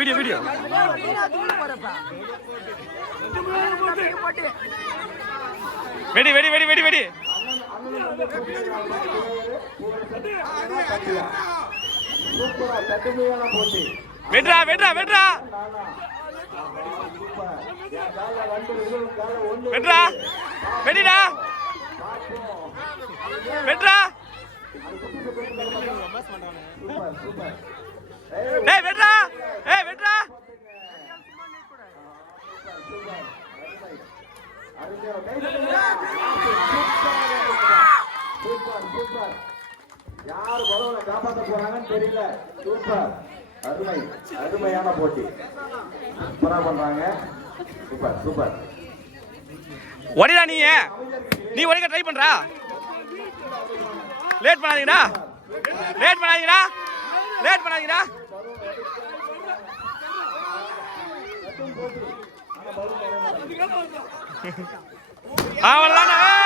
Video video வெடி வெடி வெடி வெடி வெடி வெட்ரா வெட்ரா வெட்ரா வெட்ரா வெடிடா வெட்ரா ஏய் வெட்ரா ஏய் வெட்ரா யார் பலவனை காப்பாற்ற போறாங்கன்னு தெரியல. சூப்பர், அருமை, அருமையான போட்டி. சூப்பரா பண்றாங்க. Super super. ஓடிடா நீ ஓடிக்க ட்ரை பண்றா. லேட் பண்ணாதீங்கடா, லேட் பண்ணாதீங்கடா, லேட் பண்ணாதீங்கடா. அவ்வளவுதானே.